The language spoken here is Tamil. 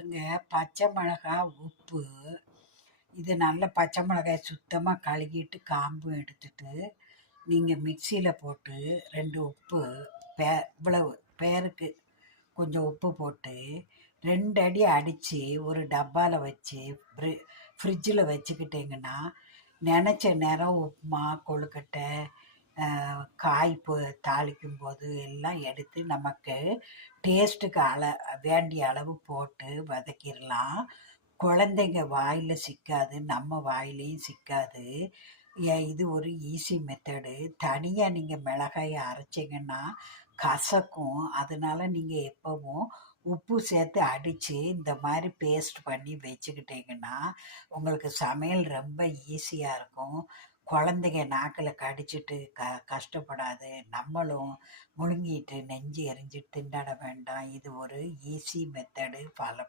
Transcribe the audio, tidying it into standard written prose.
பாருங்க, பச்சை மிளகா, உப்பு. இது நல்ல பச்சை மிளகாய் சுத்தமாக கழுகிட்டு காம்பு எடுத்துட்டு நீங்கள் மிக்சியில் போட்டு 2 உப்பு, இவ்வளவு பேருக்கு கொஞ்சம் உப்பு போட்டு 2 அடி அடித்து ஒரு டப்பாவில் வச்சு ஃப்ரிட்ஜில் வச்சுக்கிட்டிங்கன்னா நினச்ச நேரம் உப்புமா, கொழுக்கட்டை, காய் தாளிக்கும் போது எல்லாம் எடுத்து நமக்கு டேஸ்ட்டுக்கு வேண்டிய அளவு போட்டு வதக்கிடலாம். குழந்தைங்க வாயில் சிக்காது, நம்ம வாயிலையும் சிக்காது. இது ஒரு ஈஸி மெத்தடு. தனியாக நீங்கள் மிளகாயை அரைச்சிங்கன்னா கசக்கும். அதனால நீங்கள் எப்போவும் உப்பு சேர்த்து அடித்து இந்த மாதிரி பேஸ்ட் பண்ணி வச்சுக்கிட்டிங்கன்னா உங்களுக்கு சமையல் ரொம்ப ஈஸியாக இருக்கும். குழந்தைங்க நாக்கில் கடிச்சிட்டு கஷ்டப்படாது. நம்மளும் முழுங்கிட்டு நெஞ்சு எரிஞ்சிட்டு திண்டாட வேண்டாம். இது ஒரு ஈஸி மெத்தடு. ஃபாலோ